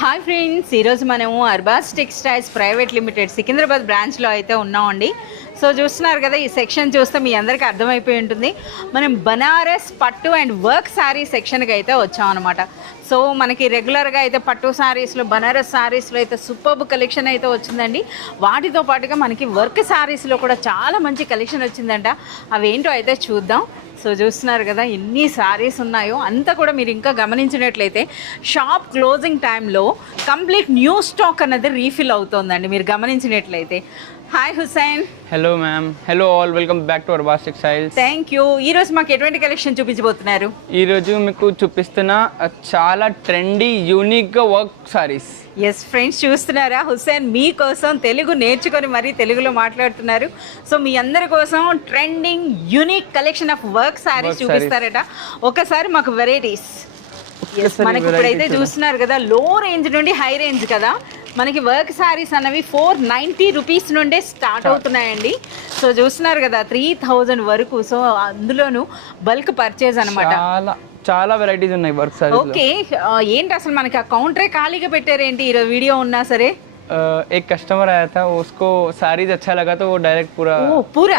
Hi friends, ఈరోజు మనము Arbaz textiles private limited Secunderabad బ్రాంచ్లో అయితే ఉన్నామండి. సో చూస్తున్నారు కదా, ఈ సెక్షన్ చూస్తే మీ అందరికీ అర్థమైపోయి ఉంటుంది. మనం బనారస్ పట్టు అండ్ వర్క్ శారీ సెక్షన్కి అయితే వచ్చామన్నమాట. సో మనకి రెగ్యులర్గా అయితే పట్టు శారీస్లో, బనారస్ శారీస్లో అయితే సూపర్బ్ కలెక్షన్ అయితే వచ్చిందండి. వాటితో పాటుగా మనకి వర్క్ శారీస్లో కూడా చాలా మంచి కలెక్షన్ వచ్చిందంట. అవేంటో అయితే చూద్దాం. సో చూస్తున్నారు కదా ఎన్ని శారీస్ ఉన్నాయో. అంతా కూడా మీరు ఇంకా గమనించినట్లయితే షాప్ క్లోజింగ్ టైంలో కంప్లీట్ న్యూ స్టాక్ అనేది రీఫిల్ అవుతుందండి, మీరు గమనించినట్లయితే. Hi Hussain. Hello ma'am. Hello all, welcome back to Arbaz textiles. Thank you. ఈరోజు మాకు ఎటువంటి కలెక్షన్ చూపించబోతున్నారు? ఈరోజు మీకు చూపిస్తున్న చాలా ట్రెండీ యూనిక్గా వర్క్ సారీస్. ఎస్ ఫ్రెండ్స్, చూస్తున్నారా, హుస్సేన్ మీకోసం తెలుగు నేర్చుకొని మరీ తెలుగులో మాట్లాడుతున్నారు. సో మీ అందరి కోసం trending unique collection of work sarees చూపిస్తారట. ఒకసారి మాకు వెరైటీస్ మనకి ఇప్పుడైతే చూస్తున్నారు కదా, లో రేంజ్ నుండి హై రేంజ్ కదా మనకి వర్క్ శారీస్ అన్నవి 490 రూపీస్ నుండే స్టార్ట్ అవుతున్నాయండి. సో చూస్తున్నారు కదా 3000 వరకు. సో అందులోనూ బల్క్ పర్చేజ్ అనమాట. చాలా వెరైటీస్ ఉన్నాయి వర్క్ సారీస్. ఓకే, ఏంటి అసలు మనకి ఆ కౌంటరే ఖాళీగా పెట్టారేంటి ఈరోజు వీడియో ఉన్నా సరే? एक कस्टमर आया था, उसको सारीज अच्छा लगा तो वो डायरेक्ट पूरा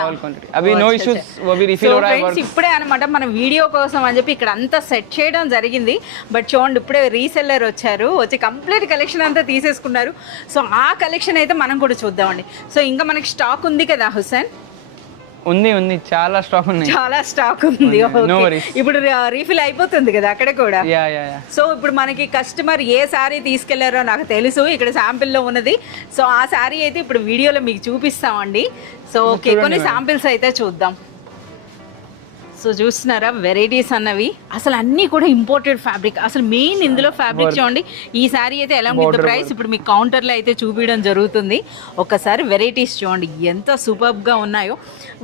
ऑल क्वांटिटी. अभी नो इश्यूज, वो भी रीफिल हो रहा है. ఫ్రెండ్స్, ఇప్పుడే అనమాట మన వీడియో కోసం అని చెప్పి ఇక్కడ అంతా సెట్ చేయడం జరిగింది. బట్ చూడండి, ఇప్పుడే రీసెల్లర్ వచ్చారు, వచ్చి కంప్లీట్ కలెక్షన్ అంతా తీసేసుకున్నారు. సో ఆ కలెక్షన్ అయితే మనం కూడా చూద్దామండి. సో ఇంకా మనకి స్టాక్ ఉంది కదా హుస్సేన్? ఉంది చాలా స్టాక్ ఉంది. చాలా స్టాక్ ఉంది. ఇప్పుడు రీఫిల్ అయిపోతుంది కదా అక్కడ కూడా. సో ఇప్పుడు మనకి కస్టమర్ ఏ శారీ తీసుకెళ్లారో నాకు తెలుసు, ఇక్కడ శాంపిల్లో ఉన్నది. సో ఆ శారీ అయితే ఇప్పుడు వీడియోలో మీకు చూపిస్తామండి. సో ఓకే, కొన్ని శాంపిల్స్ అయితే చూద్దాం. సో చూస్తున్నారా వెరైటీస్ అన్నవి, అసలు అన్నీ కూడా ఇంపోర్టెడ్ ఫ్యాబ్రిక్. అసలు మెయిన్ ఇందులో ఫ్యాబ్రిక్ చూడండి. ఈ శారీ అయితే ఎలా విత్ ప్రైస్ ఇప్పుడు మీకు కౌంటర్లో అయితే చూపించడం జరుగుతుంది. ఒక్కసారి వెరైటీస్ చూడండి ఎంత సూపర్గా ఉన్నాయో.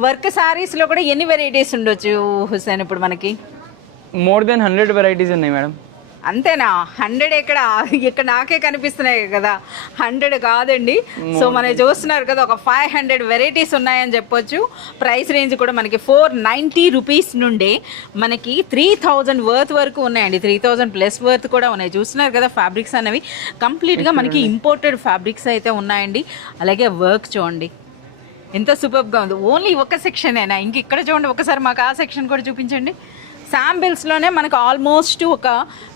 వర్క్ శారీస్లో కూడా ఎన్ని వెరైటీస్ ఉండొచ్చు హుస్సేన్ ఇప్పుడు మనకి? మోర్ దెన్ 100 వెరైటీస్ ఉన్నాయి మేడం. అంతేనా? 100 ఇక్కడ నాకే కనిపిస్తున్నాయి కదా, 100 కాదండి. సో మనం చూస్తున్నారు కదా, ఒక 500 వెరైటీస్ ఉన్నాయని చెప్పొచ్చు. ప్రైస్ రేంజ్ కూడా మనకి 490 రూపీస్ నుండే మనకి 3000 వర్త్ వరకు ఉన్నాయండి. 3000 ప్లస్ వర్త్ కూడా ఉన్నాయి. చూస్తున్నారు కదా ఫ్యాబ్రిక్స్ అనేవి కంప్లీట్గా మనకి ఇంపోర్టెడ్ ఫ్యాబ్రిక్స్ అయితే ఉన్నాయండి. అలాగే వర్క్ చూడండి ఎంత సూపర్గా ఉంది. ఓన్లీ ఒక సెక్షన్ అయినా, ఇంక ఇక్కడ చూడండి ఒకసారి మాకు ఆ సెక్షన్ కూడా చూపించండి. శాంపిల్స్లోనే మనకు ఆల్మోస్ట్ ఒక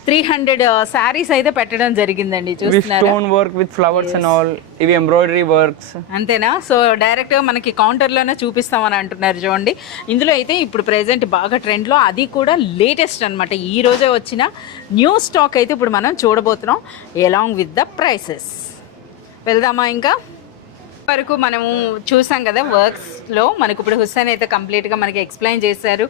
300 శారీస్ అయితే పెట్టడం జరిగిందండి. చూస్తున్నారు, stone work with flowers and all, ఇవి ఎంబ్రాయిడరీ వర్క్స్. అంతేనా? సో డైరెక్ట్గా మనకి కౌంటర్లోనే చూపిస్తామని అంటున్నారు. చూడండి, ఇందులో అయితే ఇప్పుడు ప్రెజెంట్ బాగా ట్రెండ్లో, అది కూడా లేటెస్ట్ అనమాట. ఈ రోజే వచ్చిన న్యూ స్టాక్ అయితే ఇప్పుడు మనం చూడబోతున్నాం, ఎలాంగ్ విత్ ద ప్రైసెస్. వెళ్దామా? ఇంకా వరకు మనము చూసాం కదా వర్క్స్లో. మనకు ఇప్పుడు హుస్సేన్ అయితే కంప్లీట్గా మనకి ఎక్స్ప్లెయిన్ చేశారు.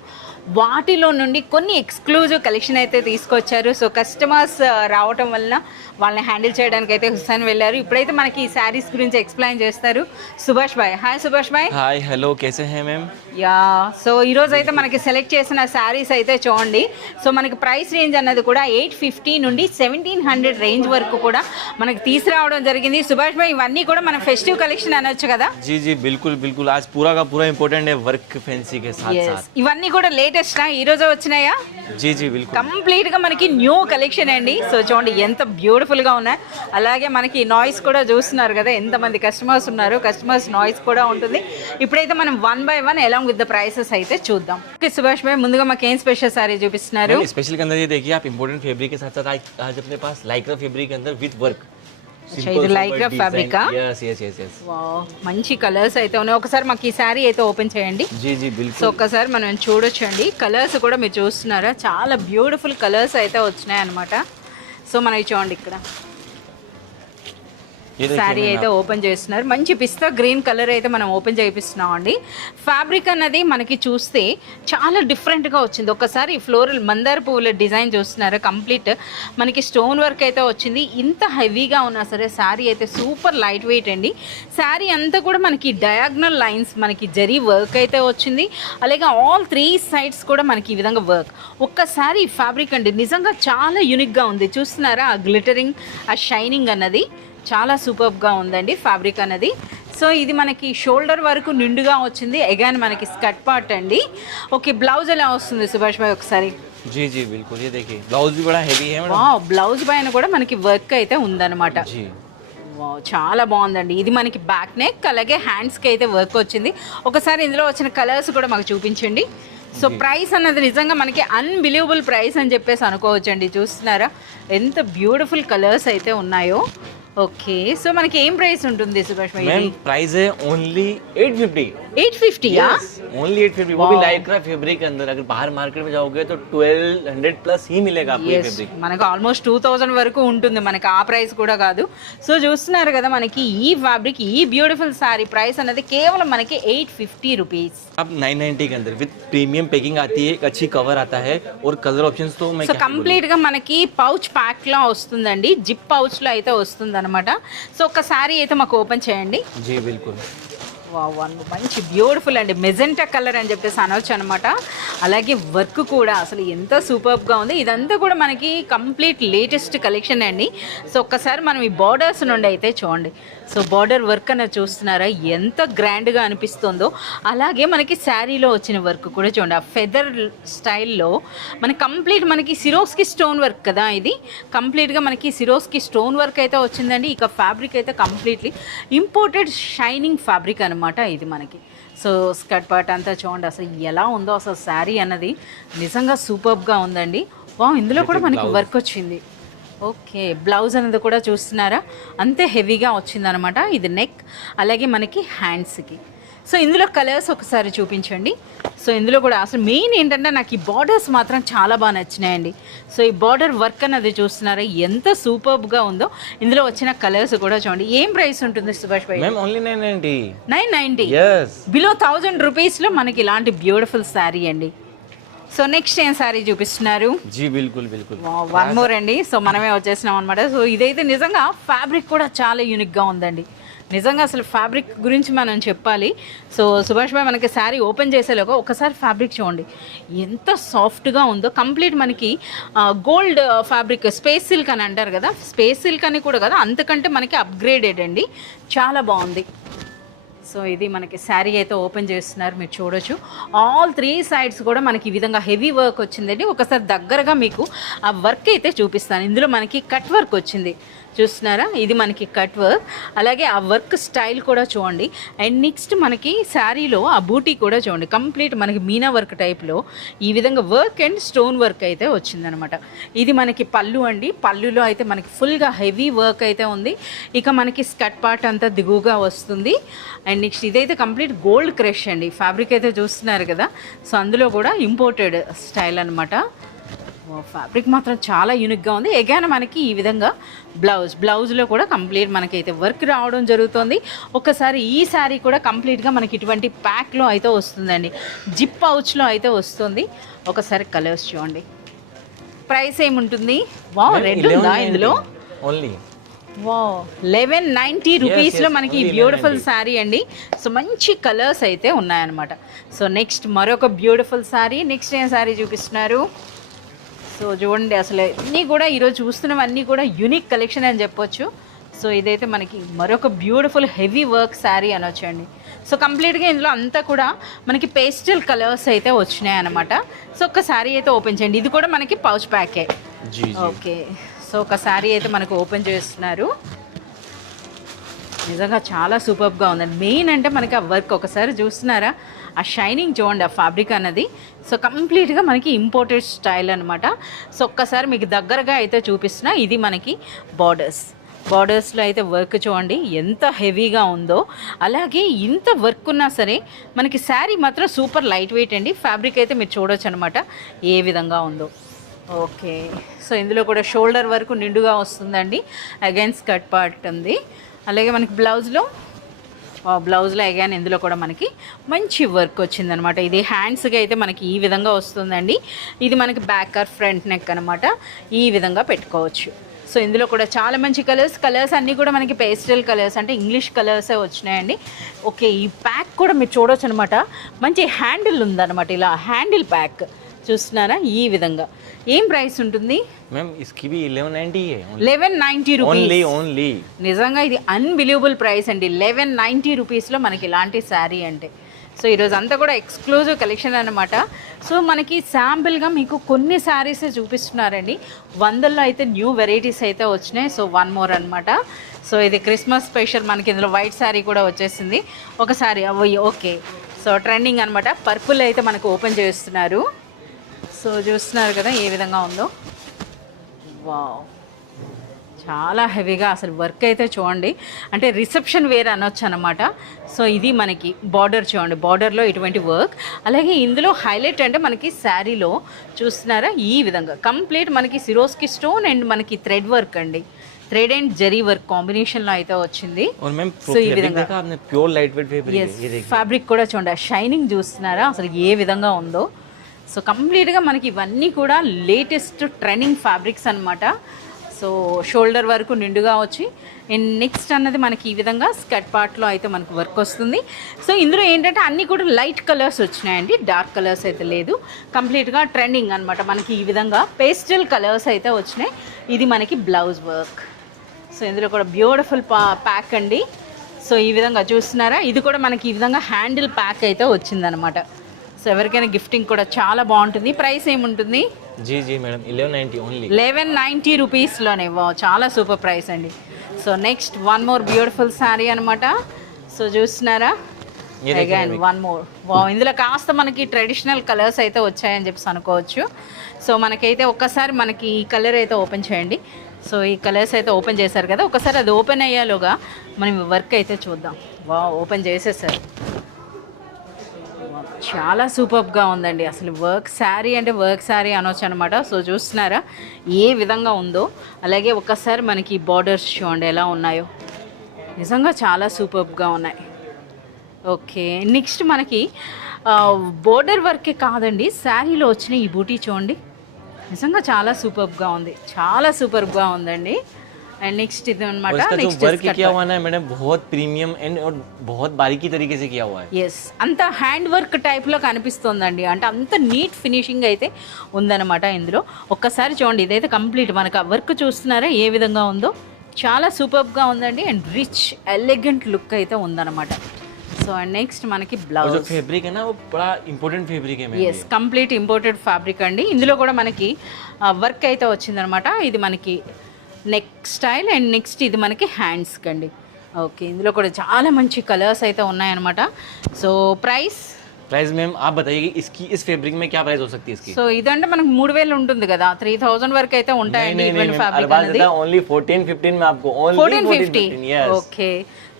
వాటిలో నుండి కొన్ని ఎక్స్క్లూజివ్ కలెక్షన్ అయితే తీసుకొచ్చారు. సో కస్టమర్స్ రావటం వలన వాళ్ళని హ్యాండిల్ చేయడానికి అయితే హుస్సేన్ వెళ్ళారు. ఇప్పుడైతే మనకి ఈ శారీస్ గురించి ఎక్స్ప్లెయిన్ చేస్తారు సుభాష్ భాయ్. హాయ్ సుభాష్ భాయ్. హాయ్, హలో, కేసే హై మ్యామ్? యా, సో ఈరోజు అయితే మనకి సెలెక్ట్ చేసిన శారీస్ అయితే చూడండి. సో మనకి ప్రైస్ రేంజ్ అన్నది కూడా 850 నుండి 1700 రేంజ్ వరకు కూడా మనకి తీసుకురావడం జరిగింది. సుభాష్ భాయ్, ఇవన్నీ కూడా మన ఫెస్టివ్ కలెక్షన్ అనొచ్చు కదా? जी जी बिल्कुल बिल्कुल, आज पूरा का पूरा इम्पोर्टेंट है वर्क फैंसी के साथ साथ. ఇవన్నీ కూడా లేటెస్ట్ నా ఈ రోజే వచ్చినాయా? जी जी बिल्कुल, కంప్లీట్ గా మనకి న్యూ కలెక్షన్ అండి. సో చూడండి ఎంత బ్యూటిఫుల్ గా ఉన్నాయి. అలాగే మనకి నాయిస్ కూడా చూస్తున్నారు కదా, ఎంతమంది కస్టమర్స్ ఉన్నారు. కస్టమర్స్ నాయిస్ కూడా ఉంటుంది. ఇప్పుడైతే మనం 1 by 1 along with the prices అయితే చూద్దాం. ఓకే సుభాష్ భాయ్, ముందుగా మాకు ఏం స్పెషల్ సారీ చూపిస్తున్నారు? स्पेशल के अंदर ये देखिए आप इम्पोर्टेंट फैब्रिक के साथ साथ आज अपने पास लाइक्रा फैब्रिक के अंदर विद वर्क. ఇది లైక్రా ఫ్యాబ్రికా? yes yes yes yes. Wow, మంచి కలర్స్ అయితే ఉన్నాయి. ఒకసారి మాకు ఈ సారీ అయితే ఓపెన్ చేయండి. जी जी बिल्कुल. సో ఒక్కసారి మనం చూడొచ్చండి. కలర్స్ కూడా మీరు చూస్తున్నారా, చాలా బ్యూటిఫుల్ కలర్స్ అయితే వచ్చినాయి అనమాట. సో మనం చూడండి, ఇక్కడ శారీ అయితే ఓపెన్ చేస్తున్నారు. మంచి పిస్తా గ్రీన్ కలర్ అయితే మనం ఓపెన్ చేపిస్తున్నాం అండి. ఫ్యాబ్రిక్ అన్నది మనకి చూస్తే చాలా డిఫరెంట్గా వచ్చింది. ఒకసారి ఫ్లోరల్ మందార పువ్వుల డిజైన్ చూస్తున్నారు. కంప్లీట్ మనకి స్టోన్ వర్క్ అయితే వచ్చింది. ఇంత హెవీగా ఉన్నా సరే శారీ అయితే సూపర్ లైట్ వెయిట్ అండి. శారీ అంతా కూడా మనకి డయాగ్నల్ లైన్స్, మనకి జరీ వర్క్ అయితే వచ్చింది. అలాగే ఆల్ 3 సైడ్స్ కూడా మనకి ఈ విధంగా వర్క్. ఒక్కసారి ఫ్యాబ్రిక్ అండి నిజంగా చాలా యూనిక్గా ఉంది. చూస్తున్నారా ఆ గ్లిటరింగ్, ఆ షైనింగ్ అన్నది చాలా సూపర్గా ఉందండి ఫ్యాబ్రిక్ అన్నది. సో ఇది మనకి షోల్డర్ వరకు నిండుగా వచ్చింది. అగైన్ మనకి స్కర్ట్ పార్ట్ అండి. ఓకే, బ్లౌజ్ ఎలా వస్తుంది సుభాష్ భాయ్ ఒకసారి? जी जी बिल्कुल, ये देखिए ब्लाउज भी बड़ा हैवी है मैडम। వావ్ బ్లౌజ్ పైన కూడా మనకి వర్క్ అయితే ఉందన్నమాట. जी వావ్ చాలా బాగుందండి. ఇది మనకి బ్యాక్ నెక్ అలాగే హ్యాండ్స్కి అయితే వర్క్ వచ్చింది. ఒకసారి ఇందులో వచ్చిన కలర్స్ కూడా మాకు చూపించండి. సో ప్రైస్ అన్నది నిజంగా మనకి అన్బిలీవబుల్ ప్రైస్ అని చెప్పేసి అనుకోవచ్చండి. చూస్తున్నారా ఎంత బ్యూటిఫుల్ కలర్స్ అయితే ఉన్నాయో. ఓకే సో మనకి ఏం ప్రైస్ ఉంటుంది సుభాష్ భాయ్? मैम प्राइस है ओनली 850। 850 యా? ओनली 850, वो भी लाइक्रा फैब्रिक के अंदर। अगर बाहर मार्केट में जाओगे तो 1200 प्लस ही मिलेगा आपको ये फैब्रिक। మనకు ఆల్మోస్ట్ 2000 వరకు ఉంటుంది, మనకి ఆ ప్రైస్ కూడా కాదు. సో చూస్తున్నారు కదా మనకి ఈ ఫ్యాబ్రిక్ ఈ బ్యూటిఫుల్ సారీ ప్రైస్ అనేది కేవలం మనకి 850 రూపీస్. अब 990 के अंदर विद प्रीमियम पैकिंग आती है, एक अच्छी कवर आता है और कलर ऑप्शंस तो मैं సో కంప్లీట్ గా మనకి పౌచ్ ప్యాక్ లో వస్తుందండి, జిప్ పౌచ్ లో అయితే వస్తుంది అనమాట. సో ఒక సారీ అయితే మాకు ఓపెన్ చేయండి. जी बिल्कुल। వావ్ మంచి బ్యూటిఫుల్ అండి, మెజెంటా కలర్ అని చెప్పేసి అనవచ్చు అనమాట. అలాగే వర్క్ కూడా అసలు ఎంత సూపర్గా ఉంది. ఇదంతా కూడా మనకి కంప్లీట్ లేటెస్ట్ కలెక్షన్ అండి. సో ఒక్కసారి మనం ఈ బార్డర్స్ నుండి అయితే చూడండి. సో బార్డర్ వర్క్ అనేది చూస్తున్నారా ఎంత గ్రాండ్గా అనిపిస్తుందో. అలాగే మనకి శారీలో వచ్చిన వర్క్ కూడా చూడండి, ఆ ఫెదర్ స్టైల్లో మనకి కంప్లీట్ మనకి సిరోస్కి స్టోన్ వర్క్ కదా, ఇది కంప్లీట్గా మనకి సిరోస్కి స్టోన్ వర్క్ అయితే వచ్చిందండి. ఇక ఫ్యాబ్రిక్ అయితే కంప్లీట్లీ ఇంపోర్టెడ్ షైనింగ్ ఫ్యాబ్రిక్ అనమాట ఇది మనకి. సో స్కర్ట్ పార్ట్ అంతా చూడండి అసలు ఎలా ఉందో, అసలు శారీ అన్నది నిజంగా సూపర్గా ఉందండి. ఇందులో కూడా మనకి వర్క్ వచ్చింది. ఓకే బ్లౌజ్ అనేది కూడా చూస్తున్నారా అంతే హెవీగా వచ్చిందనమాట. ఇది నెక్ అలాగే మనకి హ్యాండ్స్కి. సో ఇందులో కలర్స్ ఒకసారి చూపించండి. సో ఇందులో కూడా అసలు మెయిన్ ఏంటంటే నాకు ఈ బార్డర్స్ మాత్రం చాలా బాగా నచ్చినాయండి. సో ఈ బార్డర్ వర్క్ అనేది చూస్తున్నారా ఎంత సూపర్గా ఉందో. ఇందులో వచ్చిన కలర్స్ కూడా చూడండి. ఏం ప్రైస్ ఉంటుంది Subhash bhai? Ma'am only 990। 990 yes, below 1000 రూపీస్లో మనకి ఇలాంటి బ్యూటిఫుల్ శారీ అండి. సో నెక్స్ట్ ఏం శారీ చూపిస్తున్నారు? जी बिल्कुल बिल्कुल। వన్ మోర్ అండి. సో మనమే వచ్చేసినాం అనమాట. సో ఇదైతే నిజంగా ఫ్యాబ్రిక్ కూడా చాలా యూనిక్గా ఉందండి. నిజంగా అసలు ఫ్యాబ్రిక్ గురించి మనం చెప్పాలి. సో సుభాష్ భాయ్ మనకి శారీ ఓపెన్ చేసేలోగా ఒకసారి ఫ్యాబ్రిక్ చూడండి ఎంత సాఫ్ట్గా ఉందో. కంప్లీట్ మనకి గోల్డ్ ఫ్యాబ్రిక్, స్పేస్ సిల్క్ అని అంటారు కదా, స్పేస్ సిల్క్ అని కూడా కదా, అంతకంటే మనకి అప్గ్రేడెడ్ అండి, చాలా బాగుంది. సో ఇది మనకి శారీ అయితే ఓపెన్ చేస్తున్నారు, మీరు చూడొచ్చు. ఆల్ 3 సైడ్స్ కూడా మనకి ఈ విధంగా హెవీ వర్క్ వచ్చిందండి. ఒకసారి దగ్గరగా మీకు ఆ వర్క్ అయితే చూపిస్తాను. ఇందులో మనకి కట్ వర్క్ వచ్చింది చూస్తున్నారా, ఇది మనకి కట్ వర్క్. అలాగే ఆ వర్క్ స్టైల్ కూడా చూడండి. అండ్ నెక్స్ట్ మనకి శారీలో ఆ బూటీ కూడా చూడండి, కంప్లీట్ మనకి మీనా వర్క్ టైప్లో ఈ విధంగా వర్క్ అండ్ స్టోన్ వర్క్ అయితే వచ్చిందనమాట. ఇది మనకి పళ్ళు అండి. పళ్ళులో అయితే మనకి ఫుల్గా హెవీ వర్క్ అయితే ఉంది. ఇక మనకి స్కర్ట్ పార్ట్ అంతా దిగువగా వస్తుంది. అండ్ నెక్స్ట్ ఇదైతే కంప్లీట్ గోల్డ్ క్రష్ అండి. ఫ్యాబ్రిక్ అయితే చూస్తున్నారు కదా. సో అందులో కూడా ఇంపోర్టెడ్ స్టైల్ అనమాట. ఫ్యాబ్రిక్ మాత్రం చాలా యూనిక్గా ఉంది. ఎగాన మనకి ఈ విధంగా బ్లౌజ్లో కూడా కంప్లీట్ మనకైతే వర్క్ రావడం జరుగుతుంది. ఒకసారి ఈ శారీ కూడా కంప్లీట్గా మనకి ఇటువంటి ప్యాక్లో అయితే వస్తుందండి, జిప్ పౌచ్లో అయితే వస్తుంది. ఒకసారి కలర్స్ చూడండి. ప్రైస్ ఏముంటుంది? రెడ్ ఉందా ఇందులో? ఓన్లీ 1190 రూపీస్లో మనకి ఈ బ్యూటిఫుల్ శారీ అండి. సో మంచి కలర్స్ అయితే ఉన్నాయన్నమాట. సో నెక్స్ట్ మరొక బ్యూటిఫుల్ శారీ. నెక్స్ట్ ఏం శారీ చూపిస్తున్నారు? సో చూడండి అసలు అన్నీ కూడా ఈరోజు చూస్తున్నవన్నీ కూడా యూనిక్ కలెక్షన్ అని చెప్పొచ్చు. సో ఇదైతే మనకి మరొక బ్యూటిఫుల్ హెవీ వర్క్ శారీ అనొచ్చండి. సో కంప్లీట్గా ఇందులో అంతా కూడా మనకి పేస్టల్ కలర్స్ అయితే వచ్చినాయి అనమాట. సో ఒక శారీ అయితే ఓపెన్ చేయండి. ఇది కూడా మనకి పౌచ్ ప్యాకే. ఓకే సో ఒక శారీ అయితే మనకు ఓపెన్ చేస్తున్నారు. నిజంగా చాలా సూపర్గా ఉందండి. మెయిన్ అంటే మనకి ఆ వర్క్ ఒకసారి చూస్తున్నారా, ఆ షైనింగ్ చూడండి, ఆ ఫ్యాబ్రిక్ అన్నది. సో కంప్లీట్గా మనకి ఇంపోర్టెడ్ స్టైల్ అనమాట. సో ఒక్కసారి మీకు దగ్గరగా అయితే చూపిస్తున్నా. ఇది మనకి బార్డర్స్లో అయితే వర్క్ చూడండి ఎంత హెవీగా ఉందో. అలాగే ఇంత వర్క్ ఉన్నా సరే మనకి శారీ మాత్రం సూపర్ లైట్ వెయిట్ అండి. ఫ్యాబ్రిక్ అయితే మీరు చూడొచ్చు అనమాట ఏ విధంగా ఉందో. ఓకే సో ఇందులో కూడా షోల్డర్ వరకు నిండుగా వస్తుందండి. అగైన్ స్కర్ట్ పార్ట్ ఉంది. అలాగే మనకి బ్లౌజ్లో అగైన్ ఇందులో కూడా మనకి మంచి వర్క్ వచ్చిందనమాట. ఇది హ్యాండ్స్గా అయితే మనకి ఈ విధంగా వస్తుందండి. ఇది మనకి బ్యాక్ ఆర్ ఫ్రంట్ నెక్ అనమాట, ఈ విధంగా పెట్టుకోవచ్చు. సో ఇందులో కూడా చాలా మంచి కలర్స్ అన్నీ కూడా మనకి పేస్టల్ కలర్స్, అంటే ఇంగ్లీష్ కలర్సే వచ్చినాయండి. ఓకే ఈ ప్యాక్ కూడా మీరు చూడవచ్చు అనమాట. మంచి హ్యాండిల్ ఉందన్నమాట, ఇలా హ్యాండిల్ ప్యాక్ చూస్తున్నారా ఈ విధంగా. ఏం ప్రైస్ ఉంటుంది? मैम इसकी भी 1190 है। 1190 రూపీస్. ఓన్లీ నిజంగా ఇది అన్బిలీవబుల్ ప్రైస్ అండి. 1190 రూపీస్లో మనకి ఇలాంటి శారీ అంటే. సో ఈరోజు అంతా కూడా ఎక్స్క్లూజివ్ కలెక్షన్ అనమాట. సో మనకి శాంపిల్గా మీకు కొన్ని శారీస్ చూపిస్తున్నారండి, వందల్లో అయితే న్యూ వెరైటీస్ అయితే వచ్చినాయి. సో వన్ మోర్ అనమాట. సో ఇది క్రిస్మస్ స్పెషల్, మనకి ఇందులో వైట్ శారీ కూడా వచ్చేసింది. ఒక శారీ ఓకే. సో ట్రెండింగ్ అనమాట. పర్పుల్ అయితే మనకు ఓపెన్ చేస్తున్నారు. సో చూస్తున్నారు కదా ఏ విధంగా ఉందో. వావ్, చాలా హెవీగా అసలు వర్క్ అయితే చూడండి, అంటే రిసెప్షన్ వేర్ అనొచ్చు అనమాట. సో ఇది మనకి బార్డర్ చూడండి, బార్డర్లో ఇటువంటి వర్క్. అలాగే ఇందులో హైలైట్ అంటే మనకి శారీలో చూస్తున్నారా ఈ విధంగా కంప్లీట్ మనకి సిరోస్కి స్టోన్ అండ్ మనకి థ్రెడ్ వర్క్ అండి, థ్రెడ్ అండ్ జరీ వర్క్ కాంబినేషన్లో అయితే వచ్చింది. సో ఈ విధంగా ప్యూర్ లైట్ వెయిట్ ఫ్యాబ్రిక్ కూడా చూడండి, షైనింగ్ చూస్తున్నారా అసలు ఏ విధంగా ఉందో. సో కంప్లీట్గా మనకి ఇవన్నీ కూడా లేటెస్ట్ ట్రెండింగ్ ఫ్యాబ్రిక్స్ అనమాట. సో షోల్డర్ వరకు నిండుగా వచ్చి అండ్ నెక్స్ట్ అన్నది మనకి ఈ విధంగా స్కర్ట్ పార్ట్లో అయితే మనకు వర్క్ వస్తుంది. సో ఇందులో ఏంటంటే అన్నీ కూడా లైట్ కలర్స్ వచ్చినాయండి, డార్క్ కలర్స్ అయితే లేదు. కంప్లీట్గా ట్రెండింగ్ అనమాట. మనకి ఈ విధంగా పేస్టల్ కలర్స్ అయితే వచ్చినాయి. ఇది మనకి బ్లౌజ్ వర్క్. సో ఇందులో కూడా బ్యూటిఫుల్ ప్యాక్ అండి. సో ఈ విధంగా చూస్తున్నారా, ఇది కూడా మనకి ఈ విధంగా హ్యాండిల్ ప్యాక్ అయితే వచ్చిందనమాట. సో ఎవరికైనా గిఫ్టింగ్ కూడా చాలా బాగుంటుంది. ప్రైస్ ఏముంటుంది? జీ మేడం 1190 ఓన్లీ, 1190 రూపీస్లోనే. చాలా సూపర్ ప్రైస్ అండి. So next one more beautiful sari అనమాట. సో చూస్తున్నారా, అగైన్ వన్ మోర్. ఇందులో కాస్త మనకి ట్రెడిషనల్ కలర్స్ అయితే వచ్చాయని చెప్పి అనుకోవచ్చు. సో మనకైతే ఒక్కసారి మనకి ఈ కలర్ అయితే ఓపెన్ చేయండి. సో ఈ కలర్స్ అయితే ఓపెన్ చేశారు కదా, ఒకసారి అది ఓపెన్ అయ్యేలోగా మనం వర్క్ అయితే చూద్దాం. ఓపెన్ చేసేసారు. చాలా సూపర్గా ఉందండి అసలు వర్క్. శారీ అంటే వర్క్ శారీ అనొచ్చు అనమాట. సో చూస్తున్నారా ఏ విధంగా ఉందో. అలాగే ఒక్కసారి మనకి బార్డర్స్ చూడండి ఎలా ఉన్నాయో, నిజంగా చాలా సూపర్గా ఉన్నాయి. ఓకే, నెక్స్ట్ మనకి బోర్డర్ వర్కే కాదండి, శారీలో వచ్చిన ఈ బూటీ చూడండి, నిజంగా చాలా సూపర్గా ఉంది, చాలా సూపర్గా ఉందండి. అండ్ నెక్స్ట్ ఇది అన్నమాట. నెక్స్ట్ वर्क किया हुआ है मैडम, बहुत प्रीमियम एंड और बहुत बारीकी तरीके से किया हुआ है. ఎస్, అంత హ్యాండ్ వర్క్ టైప్లో కనిపిస్తుందండి, అంటే అంత నీట్ ఫినిషింగ్ అయితే ఉందన్నమాట ఇందులో. ఒక్కసారి చూడండి, ఇదైతే కంప్లీట్ మనకు ఆ వర్క్ చూస్తున్నారా ఏ విధంగా ఉందో, చాలా సూపర్గా ఉందండి. అండ్ రిచ్ ఎలిగెంట్ లుక్ అయితే ఉందన్నమాట. సో అండ్ నెక్స్ట్ మనకి బ్లౌజ్. जो फैब्रिक है ना वो बड़ा इंपॉर्टेंट फैब्रिक है ma'am. Yes, complete imported fabric అండి. ఇందులో కూడా మనకి వర్క్ అయితే వచ్చిందనమాట. ఇది మనకి నెక్ స్టైల్ అండ్ నెక్స్ట్ ఇది మనకి హ్యాండ్స్కి అండి. ఓకే, ఇందులో కూడా చాలా మంచి కలర్స్ అయితే ఉన్నాయన్నమాట. సో ప్రైస్ मैम आप बताइए इसकी इस फैब्रिक में क्या प्राइस हो सकती है इसकी? సో ఇదంటే మనకు 3000 ఉంటుంది కదా, 3000 వరకు అయితే ఉంటాయండి ఈవెంట్ ఫ్యాబ్రిక్ అనేది. ओनली 14-15 में आपको ओनली 1450. ఓకే,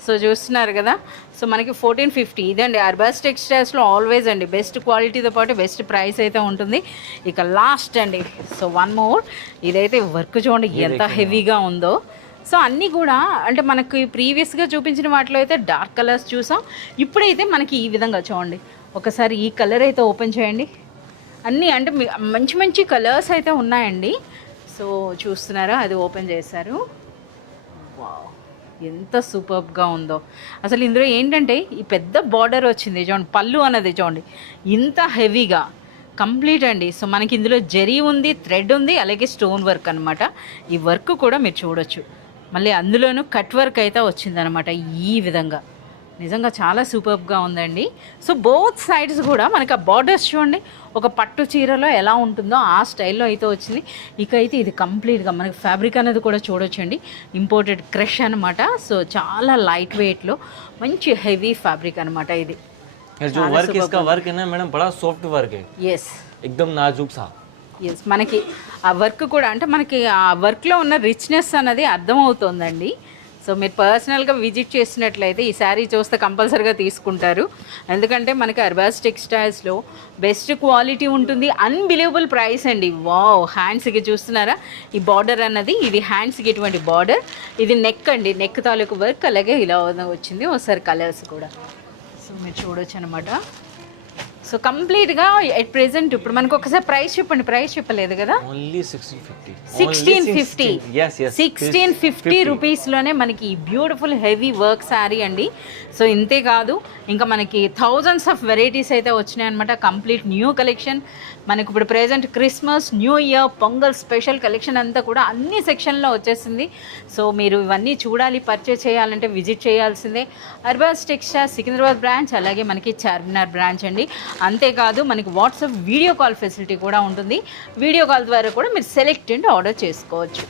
సో చూస్తున్నారు కదా. సో మనకి 1450 ఇదండి. అర్బాస్ టెక్స్టైల్స్లో ఆల్వేస్ అండి బెస్ట్ క్వాలిటీతో పాటు బెస్ట్ ప్రైస్ అయితే ఉంటుంది. ఇక లాస్ట్ అండి, సో వన్ మోర్. ఇదైతే వర్క్ చూడండి ఎంత హెవీగా ఉందో. సో అన్నీ కూడా అంటే మనకి ప్రీవియస్గా చూపించిన వాటిలో అయితే డార్క్ కలర్స్ చూసాం, ఇప్పుడైతే మనకి ఈ విధంగా చూడండి. ఒకసారి ఈ కలర్ అయితే ఓపెన్ చేయండి. అన్నీ అంటే మంచి మంచి కలర్స్ అయితే ఉన్నాయండి. సో చూస్తున్నారా, అది ఓపెన్ చేశారు. వావ్, ఎంత సూపర్గా ఉందో అసలు. ఇందులో ఏంటంటే ఈ పెద్ద బార్డర్ వచ్చింది చూడండి, పళ్ళు అన్నది చూడండి ఇంత హెవీగా కంప్లీట్ అండి. సో మనకి ఇందులో జరీ ఉంది, థ్రెడ్ ఉంది, అలాగే స్టోన్ వర్క్ అనమాట. ఈ వర్క్ కూడా మీరు చూడొచ్చు. మళ్ళీ అందులోనూ కట్ వర్క్ అయితే వచ్చిందనమాట ఈ విధంగా. నిజంగా చాలా సూపర్గా ఉందండి. సో బోత్ సైడ్స్ కూడా మనకి ఆ బార్డర్స్ చూడండి, ఒక పట్టు చీరలో ఎలా ఉంటుందో ఆ స్టైల్లో అయితే వచ్చింది. ఇక అయితే ఇది కంప్లీట్గా మనకి ఫ్యాబ్రిక్ అనేది కూడా చూడొచ్చండి, ఇంపోర్టెడ్ క్రష్ అనమాట. సో చాలా లైట్ వెయిట్లో మంచి హెవీ ఫ్యాబ్రిక్ అనమాట ఇది. जो वर्क इसका वर्क है ना मैडम बड़ा सॉफ्ट वर्क है, ఎస్ एकदम नाजुक सा. ఎస్, మనకి ఆ వర్క్ కూడా అంటే మనకి ఆ వర్క్లో ఉన్న రిచ్నెస్ అన్నది అర్థమవుతుందండి. సో మీరు పర్సనల్గా విజిట్ చేసినట్లయితే ఈ శారీ చూస్తే కంపల్సరీగా తీసుకుంటారు. ఎందుకంటే మనకి అర్బాస్ టెక్స్టైల్స్లో బెస్ట్ క్వాలిటీ ఉంటుంది, అన్బిలీవబుల్ ప్రైస్ అండి. వావ్, హ్యాండ్స్కి చూస్తున్నారా ఈ బార్డర్ అన్నది, ఇది హ్యాండ్స్కి ఇటువంటి బార్డర్, ఇది నెక్ అండి, నెక్ తాలూకు వర్క్, అలాగే ఇలా వచ్చింది ఒకసారి కలర్స్ కూడా. సో మీరు చూడొచ్చు అనమాట. సో కంప్లీట్గా ఎట్ ప్రెసెంట్ ఇప్పుడు మనకు ఒకసారి ప్రైస్ చెప్పండి, ప్రైస్ చెప్పలేదు కదా. ఓన్లీ 1650. 1650. yes 1650 రూపీస్లోనే మనకి ఈ బ్యూటిఫుల్ హెవీ వర్క్ శారీ అండి. సో ఇంతే కాదు, ఇంకా మనకి థౌజండ్స్ ఆఫ్ వెరైటీస్ అయితే వచ్చినాయి అనమాట. కంప్లీట్ న్యూ కలెక్షన్ మనకి ఇప్పుడు present Christmas, new year, pongal special collection అంతా కూడా అన్ని సెక్షన్లో వచ్చేసింది. సో మీరు ఇవన్నీ చూడాలి, పర్చేస్ చేయాలంటే విజిట్ చేయాల్సిందే అర్బాస్ టెక్స్టైల్స్ సికింద్రాబాద్ బ్రాంచ్, అలాగే మనకి చార్మినార్ బ్రాంచ్ అండి. అంతేకాదు మనకి వాట్సాప్ వీడియో కాల్ ఫెసిలిటీ కూడా ఉంటుంది. వీడియో కాల్ ద్వారా కూడా మీరు సెలెక్ట్ అండ్ ఆర్డర్ చేసుకోవచ్చు.